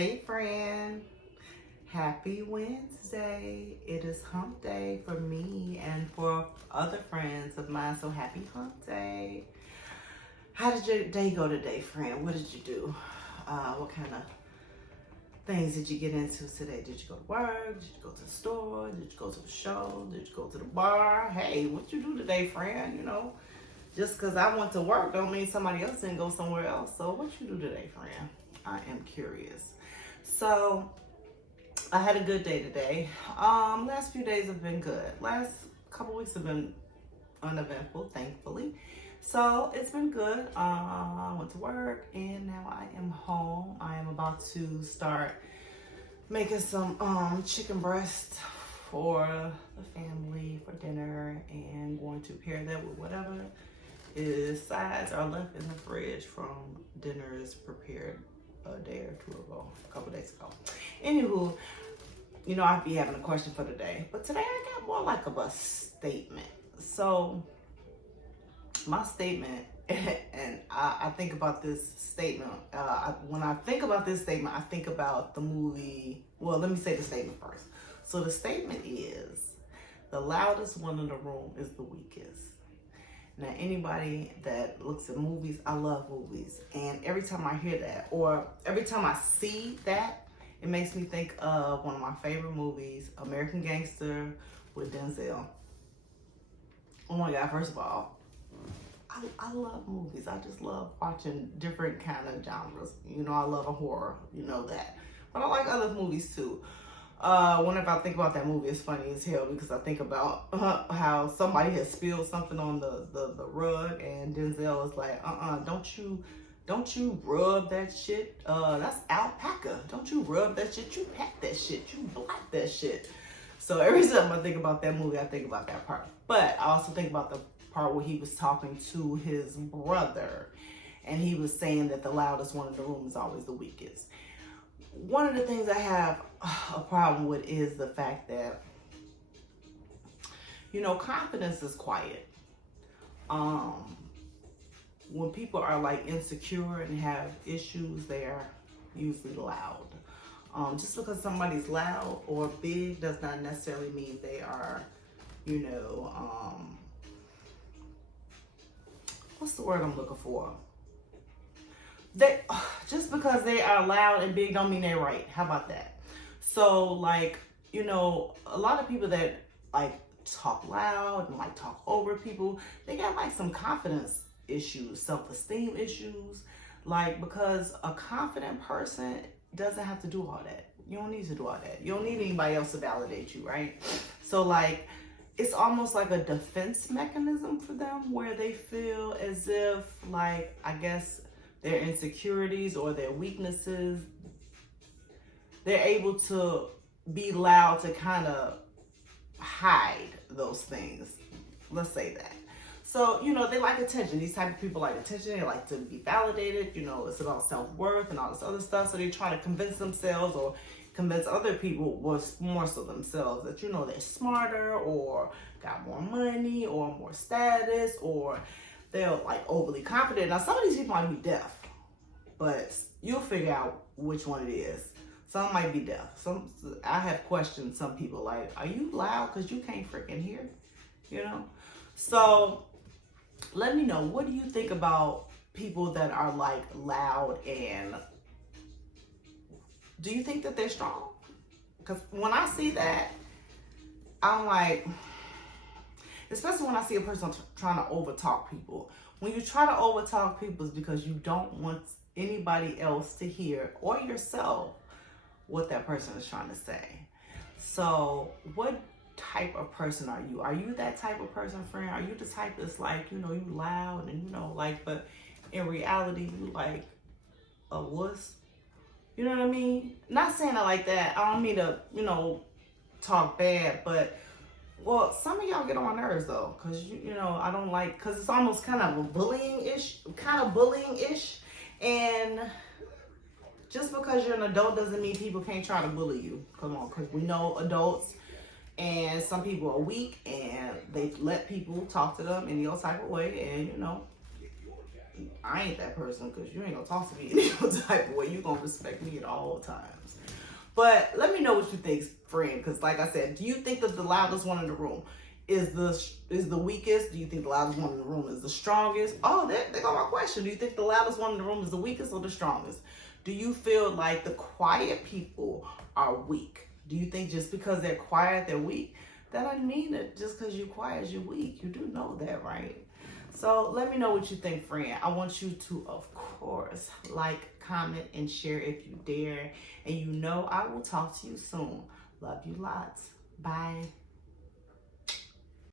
Hey friend, happy Wednesday. It is hump day for me and for other friends of mine, so happy hump day. How did your day go today, friend? What did you do? What kind of things did you get into today? Did you go to work? Did you go to the store? Did you go to the show? Did you go to the bar? Hey, what you do today, friend? You know, just because I went to work don't mean somebody else didn't go somewhere else. So what you do today, friend? I am curious. So I had a good day today. Last few days have been good. Last couple weeks have been uneventful, thankfully. So it's been good. I went to work and now I am home. I am about to start making some chicken breast for the family for dinner and going to pair that with whatever sides are left in the fridge from dinners prepared a day or two ago, a couple days ago. Anywho, you know, I'd be having a question for today, but today I got more like of a statement. So my statement, and I think about this statement, when I think about this statement, I think about the movie. Well, let me say the statement first. So the statement is, the loudest one in the room is the weakest. Now, anybody that looks at movies, I love movies. And every time I hear that, or every time I see that, it makes me think of one of my favorite movies, American Gangster with Denzel. Oh my God, first of all, I love movies. I just love watching different kind of genres. You know, I love a horror, you know that. But I like other movies too. Whenever I think about that movie, it's funny as hell because I think about how somebody has spilled something on the rug and Denzel is like, don't you rub that shit. That's alpaca. Don't you rub that shit. You pack that shit. You black that shit. So every time I think about that movie, I think about that part. But I also think about the part where he was talking to his brother and he was saying that the loudest one in the room is always the weakest. One of the things I have a problem with is the fact that, you know, confidence is quiet. When people are like insecure and have issues, they are usually loud. Just because somebody's loud or big does not necessarily mean they are, you know, what's the word I'm looking for? They just because they are loud and big don't mean they're right. How about that? So like, you know, a lot of people that like talk loud and like talk over people, they got like some confidence issues, self-esteem issues. Like, because a confident person doesn't have to do all that. You don't need to do all that. You don't need anybody else to validate you, right? So like, it's almost like a defense mechanism for them where they feel as if like, I guess, their insecurities or their weaknesses, they're able to be loud to kind of hide those things. Let's say that. So, you know, they like attention. These type of people like attention. They like to be validated. You know, it's about self-worth and all this other stuff. So they try to convince themselves or convince other people, was more so themselves, that, you know, they're smarter or got more money or more status, or they're like overly confident. Now, some of these people might be deaf, but you'll figure out which one it is. Some might be deaf. I have questioned some people like, are you loud because you can't freaking hear? You know? So let me know, what do you think about people that are like loud, and do you think that they're strong? Because when I see that, I'm like, especially when I see a person trying to overtalk people. When you try to overtalk people, it's because you don't want anybody else to hear, or yourself, what that person is trying to say. So what type of person are you? Are you that type of person, friend? Are you the type that's like, you know, you loud and, you know, like, but in reality, you like a wuss? You know what I mean? Not saying it like that. I don't mean to, you know, talk bad, but well, some of y'all get on my nerves though, because you know, I don't like, because it's almost kind of a bullying-ish, and just because you're an adult doesn't mean people can't try to bully you. Come on, because we know adults, and some people are weak and they let people talk to them in your type of way, and you know, I ain't that person because you ain't gonna talk to me any type of way. You gonna respect me at all times. But let me know what you think, friend, because like I said, do you think that the loudest one in the room is the weakest? Do you think the loudest one in the room is the strongest? Oh, there go my question. Do you think the loudest one in the room is the weakest or the strongest? Do you feel like the quiet people are weak? Do you think just because they're quiet, they're weak? That doesn't mean that just because you're quiet, you're weak. You do know that, right? So let me know what you think, friend. I want you to, of course, like, comment, and share if you dare. And you know I will talk to you soon. Love you lots. Bye.